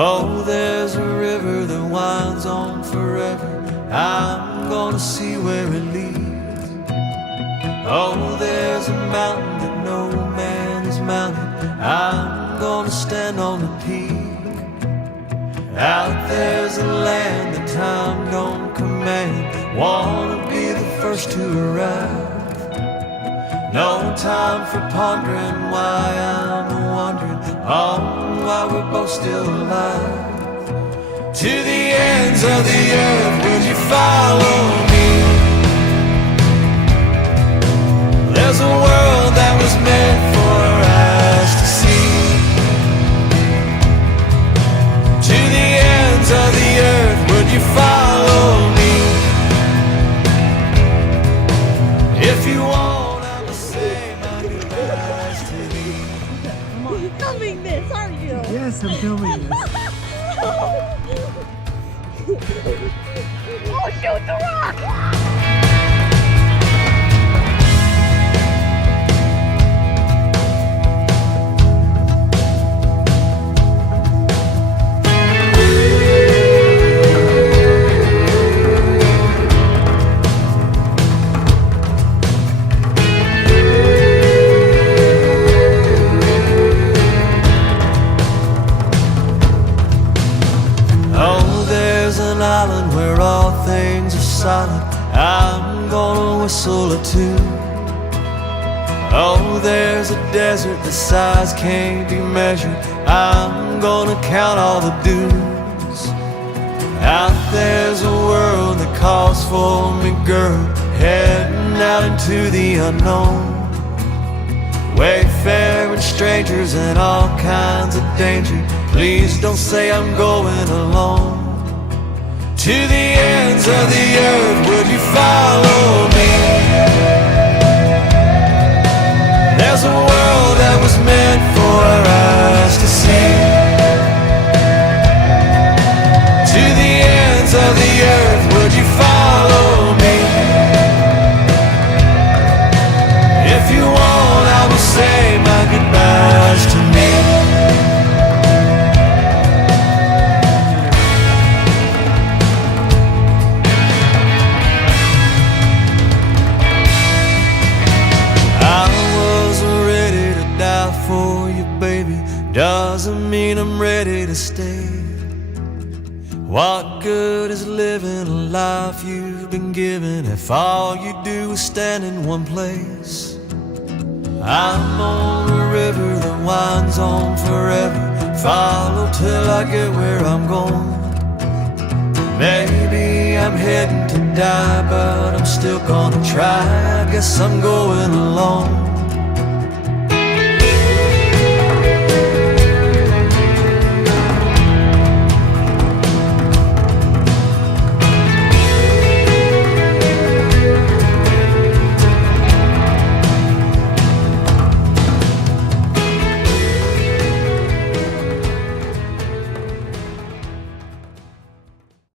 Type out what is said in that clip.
Oh, there's a river that winds on forever. I'm gonna see where it leads. Oh, there's a mountain that no man has mounted. I'm gonna stand on the peak. Out there's a land that time don't command. Wanna be the first to arrive. No time for pondering why I'm wondering why we're both still alive. To the ends of the earth, would you follow me? There's a world that was meant for us to see. To the ends of the earth, would you follow me? If you want, I will say my goodbyes to thee. You're filming this, aren't you? Yes, I'm filming this. Oh, shoot the rock! Island where all things are solid. I'm gonna whistle a tune. Oh, there's a desert the size can't be measured. I'm gonna count all the dunes. Out there's a world that calls for me, girl, heading out into the unknown. Wayfaring strangers and all kinds of danger. Please don't say I'm going alone. To the ends of the earth, would you follow me? There's a world that was meant for us to see. To the ends of the earth, would you follow me? If you want, I will say my goodbyes to me. For you, baby, doesn't mean I'm ready to stay. What good is living a life you've been given if all you do is stand in one place? I'm on a river that winds on forever. Follow till I get where I'm going. Maybe I'm heading to die, but I'm still gonna try. I guess I'm going alone.